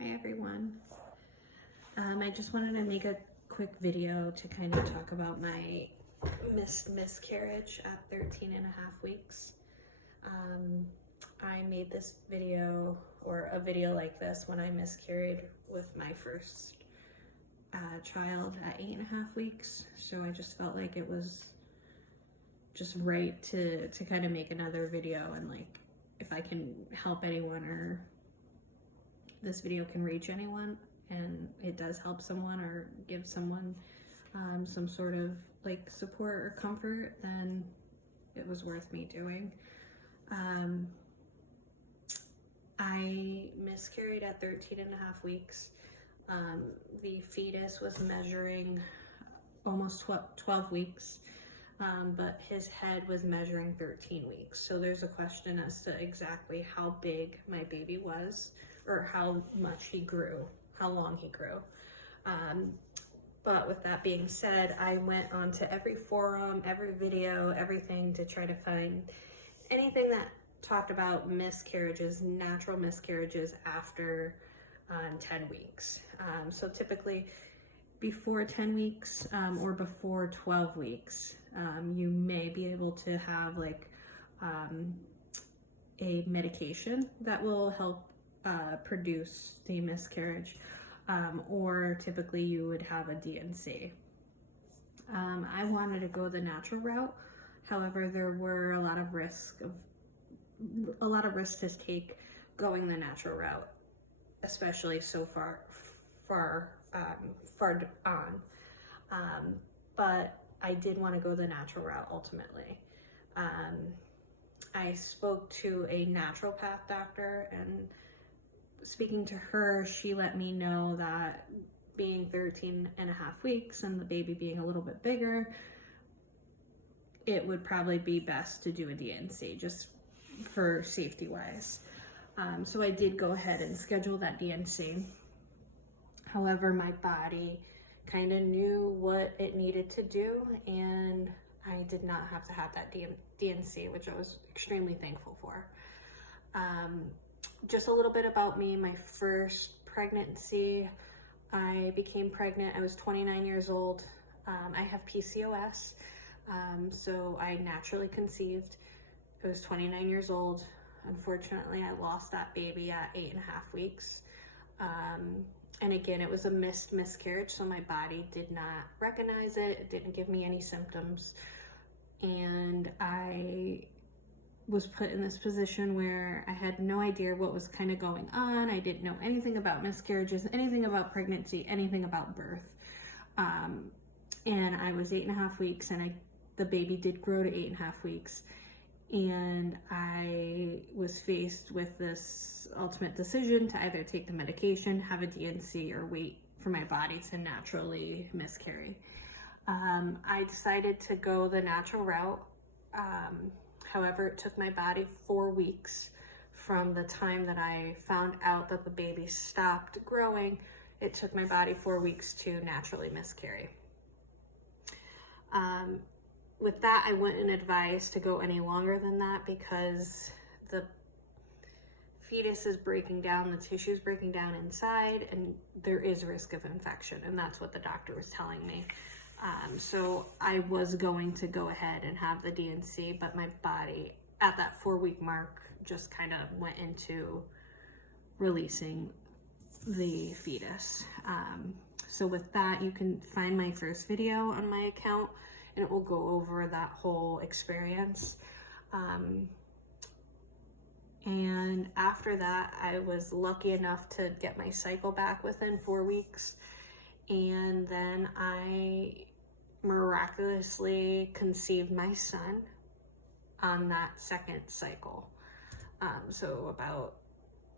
Hi everyone. I just wanted to make a quick video to kind of talk about my miscarriage at 13 and a half weeks. I made this video, or a video like this, when I miscarried with my first child at 8.5 weeks. So I just felt like it was just right to kind of make another video, and like if I can help anyone, or this video can reach anyone and it does help someone or give someone some sort of like support or comfort, then it was worth me doing. I miscarried at 13 and a half weeks. The fetus was measuring almost 12 weeks, but his head was measuring 13 weeks. So there's a question as to exactly how big my baby was, or how much he grew, how long he grew. But with that being said, I went on to every forum, every video, everything to try to find anything that talked about miscarriages, natural miscarriages after 10 weeks. So typically before 10 weeks or before 12 weeks, you may be able to have like a medication that will help produce the miscarriage, or typically you would have a DNC. I wanted to go the natural route. However, there were a lot of risks to take going the natural route, especially so far on. But I did want to go the natural route ultimately. I spoke to a naturopath doctor, and speaking to her, she let me know that being 13 and a half weeks and the baby being a little bit bigger, it would probably be best to do a DNC just for safety wise. So I did go ahead and schedule that DNC. However, my body kind of knew what it needed to do, and I did not have to have that DNC, which I was extremely thankful for. Just a little bit about me. My first pregnancy, I became pregnant. I was 29 years old. I have PCOS, so I naturally conceived. I was 29 years old. Unfortunately, I lost that baby at 8.5 weeks. And again, it was a miscarriage, so my body did not recognize it. It didn't give me any symptoms. And I was put in this position where I had no idea what was kind of going on. I didn't know anything about miscarriages, anything about pregnancy, anything about birth. And I was 8.5 weeks, and the baby did grow to 8.5 weeks. And I was faced with this ultimate decision to either take the medication, have a DNC, or wait for my body to naturally miscarry. I decided to go the natural route. However, it took my body 4 weeks from the time that I found out that the baby stopped growing. It took my body 4 weeks to naturally miscarry. With that, I wouldn't advise to go any longer than that, because the fetus is breaking down, the tissue is breaking down inside, and there is risk of infection, and that's what the doctor was telling me. So I was going to go ahead and have the DNC, but my body at that 4-week mark just kind of went into releasing the fetus. So with that, you can find my first video on my account, and it will go over that whole experience. And after that, I was lucky enough to get my cycle back within 4 weeks. And then I miraculously conceived my son on that second cycle. So about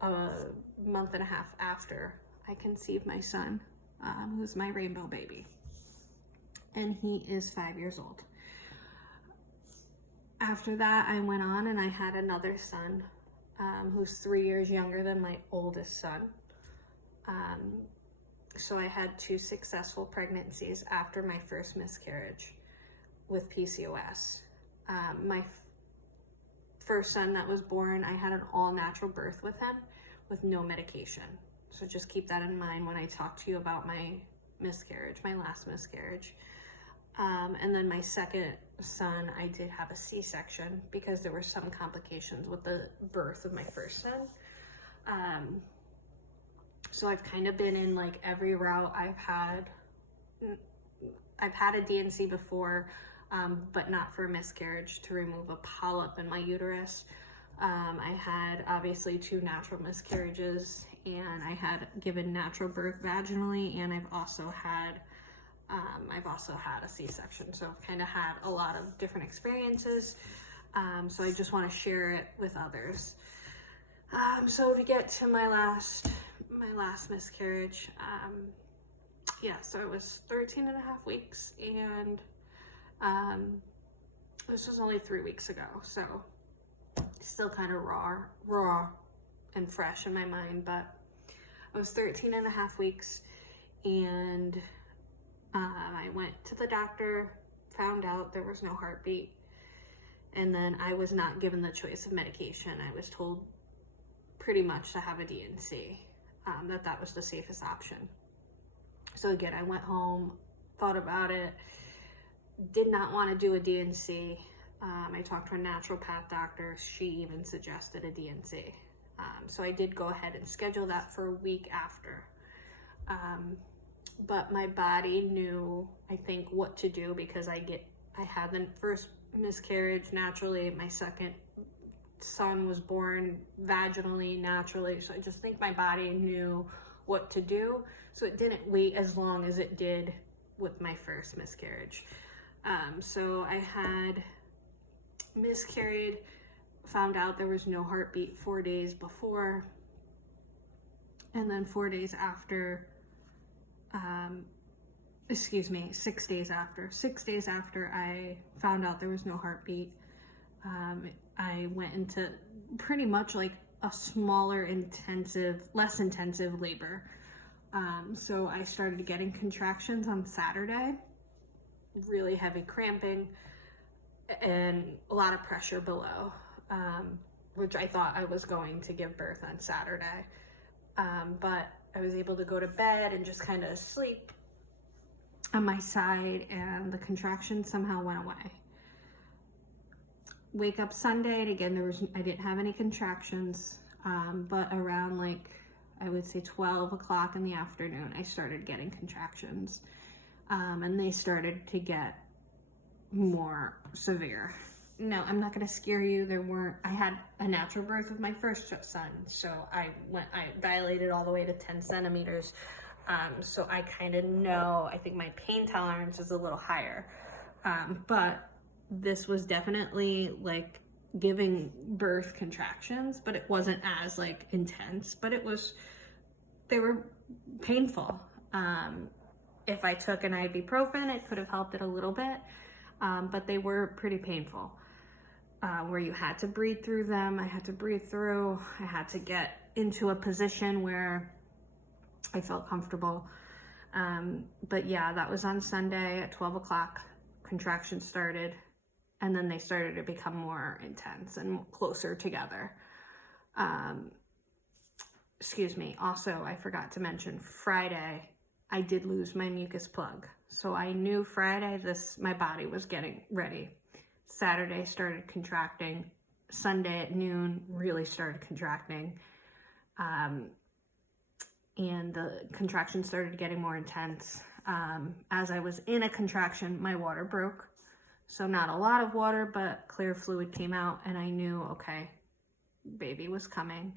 a month and a half after I conceived my son, who's my rainbow baby. And he is 5 years old. After that, I went on and I had another son, who's 3 years younger than my oldest son. So I had 2 successful pregnancies after my first miscarriage with PCOS. My first son that was born, I had an all-natural birth with him with no medication. So just keep that in mind when I talk to you about my miscarriage, my last miscarriage. And then my second son, I did have a C-section because there were some complications with the birth of my first son. So I've kind of been in like every route. I've had a D&C before, but not for a miscarriage, to remove a polyp in my uterus. I had obviously 2 natural miscarriages, and I had given natural birth vaginally, and I've also had a C-section. So I've kind of had a lot of different experiences. So I just want to share it with others. So to get to my last miscarriage, so it was 13 and a half weeks, and this was only 3 weeks ago, so still kind of raw and fresh in my mind. But I was 13 and a half weeks, and I went to the doctor, found out there was no heartbeat, and then I was not given the choice of medication. I was told pretty much to have a D&C, that was the safest option. So again, I went home, thought about it, did not want to do a D&C. I talked to a naturopath doctor. She even suggested a D&C. So I did go ahead and schedule that for a week after. But my body knew, I think, what to do, because I had the first miscarriage naturally. My second son was born vaginally, naturally. So I just think my body knew what to do. So it didn't wait as long as it did with my first miscarriage. So I had miscarried, found out there was no heartbeat 4 days before, and then 4 days after, 6 days after. 6 days after I found out there was no heartbeat, I went into pretty much like a smaller, less intensive labor. So I started getting contractions on Saturday, really heavy cramping, and a lot of pressure below, which I thought I was going to give birth on Saturday. But I was able to go to bed and just kind of sleep on my side, and the contractions somehow went away. Wake up Sunday, and again, I didn't have any contractions, but around like, I would say 12 o'clock in the afternoon, I started getting contractions, and they started to get more severe. No, I'm not going to scare you. I had a natural birth with my first son, so I dilated all the way to 10 centimeters. So I kind of know, I think my pain tolerance is a little higher, but this was definitely like giving birth contractions, but it wasn't as like intense, but they were painful. If I took an ibuprofen, it could have helped it a little bit, but they were pretty painful, where you had to breathe through them. I had to breathe through. I had to get into a position where I felt comfortable. But yeah, that was on Sunday at 12 o'clock. Contractions started, and then they started to become more intense and closer together. Also, I forgot to mention, Friday, I did lose my mucus plug. So I knew Friday, my body was getting ready. Saturday started contracting. Sunday at noon really started contracting. And the contractions started getting more intense. As I was in a contraction, my water broke. So not a lot of water, but clear fluid came out, and I knew, okay, baby was coming.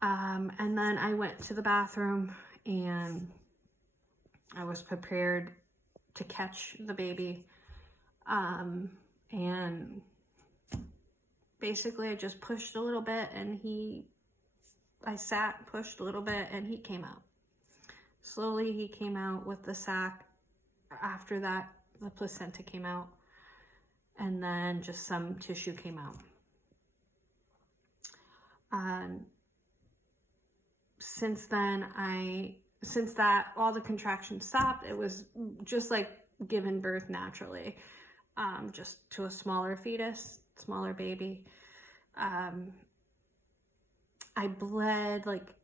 And then I went to the bathroom, and I was prepared to catch the baby. And basically I just pushed a little bit, and I sat, pushed a little bit, and he came out. Slowly he came out with the sac. After that, the placenta came out, and then just some tissue came out. Since that, all the contractions stopped. It was just like giving birth naturally, just to a smaller fetus, smaller baby. I bled like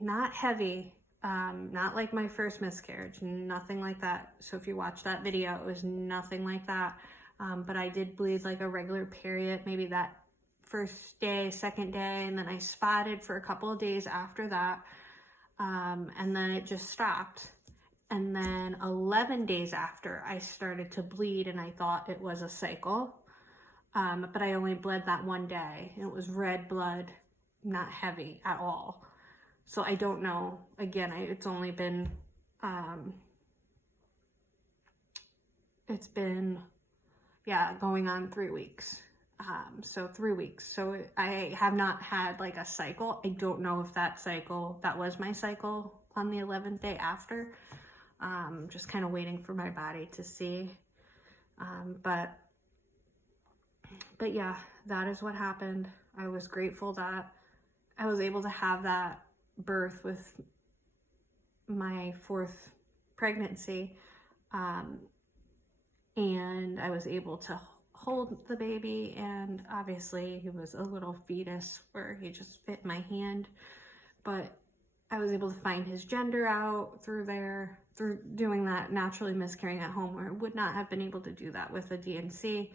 not heavy, not like my first miscarriage, nothing like that. So if you watch that video, it was nothing like that. But I did bleed like a regular period, maybe that first day, second day, and then I spotted for a couple of days after that. And then it just stopped. And then 11 days after, I started to bleed, and I thought it was a cycle. But I only bled that one day. It was red blood, not heavy at all. So I don't know. Again, it's only been, it's been, yeah, going on 3 weeks. So 3 weeks. So I have not had like a cycle. I don't know if that was my cycle on the 11th day after. Just kind of waiting for my body to see. But yeah, that is what happened. I was grateful that I was able to have that birth with my 4th pregnancy. And I was able to hold the baby, and obviously he was a little fetus where he just fit my hand, but I was able to find his gender out through doing that naturally miscarrying at home, where I would not have been able to do that with a DNC,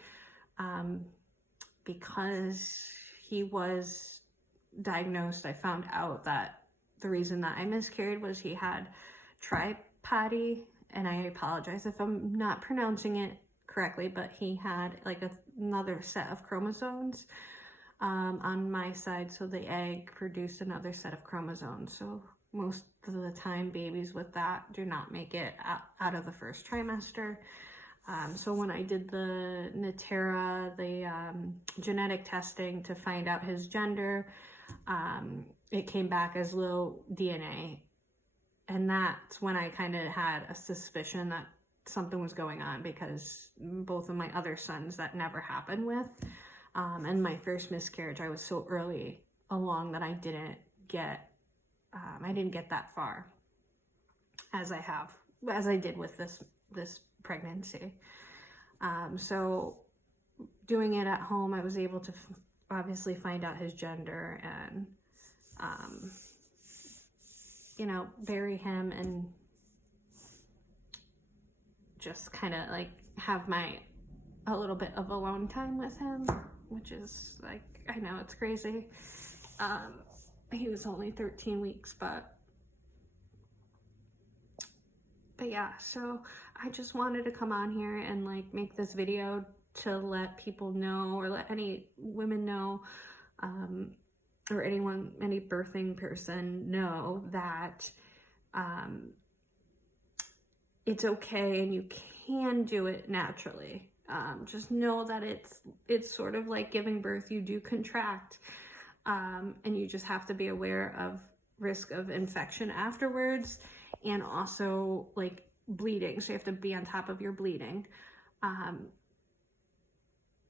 because he was diagnosed. I found out that the reason that I miscarried was he had tripody, and I apologize if I'm not pronouncing it correctly, but he had like another set of chromosomes on my side, so the egg produced another set of chromosomes. So most of the time babies with that do not make it out of the first trimester. So when I did the Natera, the genetic testing to find out his gender, it came back as low DNA. And that's when I kind of had a suspicion that something was going on, because both of my other sons that never happened with, and my first miscarriage, I was so early along that I didn't get that far as I did with this pregnancy. So doing it at home, I was able to obviously find out his gender and, bury him and just kind of like have a little bit of alone time with him, which is like, I know it's crazy. He was only 13 weeks, but yeah, so I just wanted to come on here and like make this video to let people know, or let any women know, or any birthing person know that it's okay and you can do it naturally. Just know that it's sort of like giving birth. You do contract, and you just have to be aware of risk of infection afterwards, and also like bleeding. So you have to be on top of your bleeding.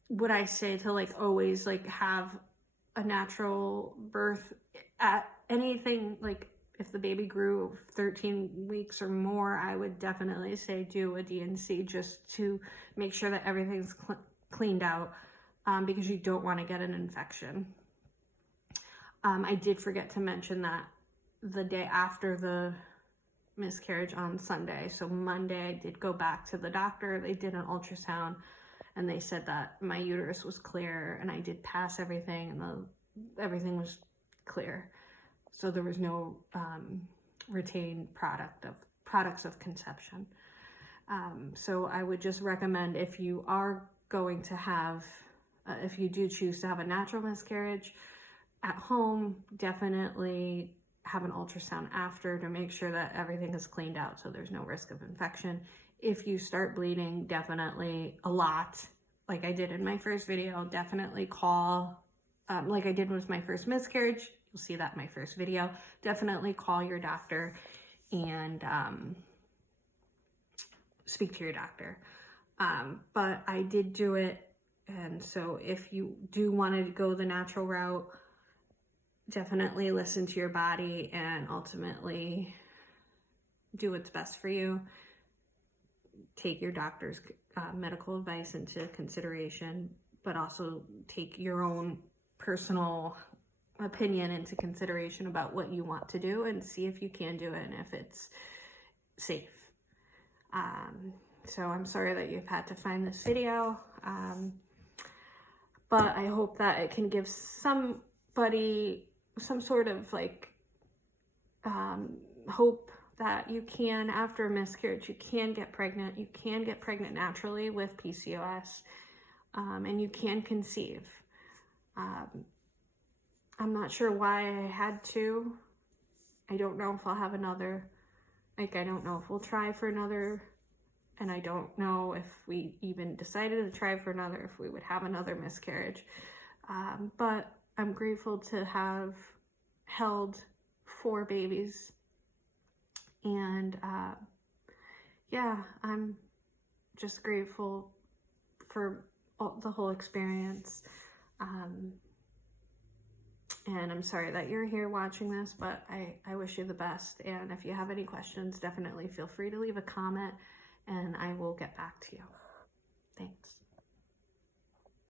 Would I say to like always like have a natural birth at anything, like if the baby grew 13 weeks or more, I would definitely say do a DNC just to make sure that everything's cleaned out, because you don't want to get an infection. I did forget to mention that the day after the miscarriage on Sunday, so Monday, I did go back to the doctor. They did an ultrasound, and they said that my uterus was clear, and I did pass everything, and everything was clear. So there was no retained products of conception. So I would just recommend, if you are going to have, if you do choose to have a natural miscarriage at home, definitely have an ultrasound after to make sure that everything is cleaned out so there's no risk of infection. If you start bleeding, definitely a lot, like I did in my first video, definitely call, like I did with my first miscarriage. You'll see that in my first video. Definitely call your doctor and speak to your doctor. But I did do it, and so if you do want to go the natural route, definitely listen to your body and ultimately do what's best for you. Take your doctor's medical advice into consideration, but also take your own personal opinion into consideration about what you want to do and see if you can do it and if it's safe. So I'm sorry that you've had to find this video, but I hope that it can give somebody some sort of like hope that you can, after a miscarriage, you can get pregnant. You can get pregnant naturally with PCOS, and you can conceive. I'm not sure why I had to. I don't know if I'll have another. Like, I don't know if we'll try for another, and I don't know if we even decided to try for another, if we would have another miscarriage. But I'm grateful to have held 4 babies. And yeah, I'm just grateful for the whole experience. And I'm sorry that you're here watching this, but I wish you the best. And if you have any questions, definitely feel free to leave a comment and I will get back to you. Thanks.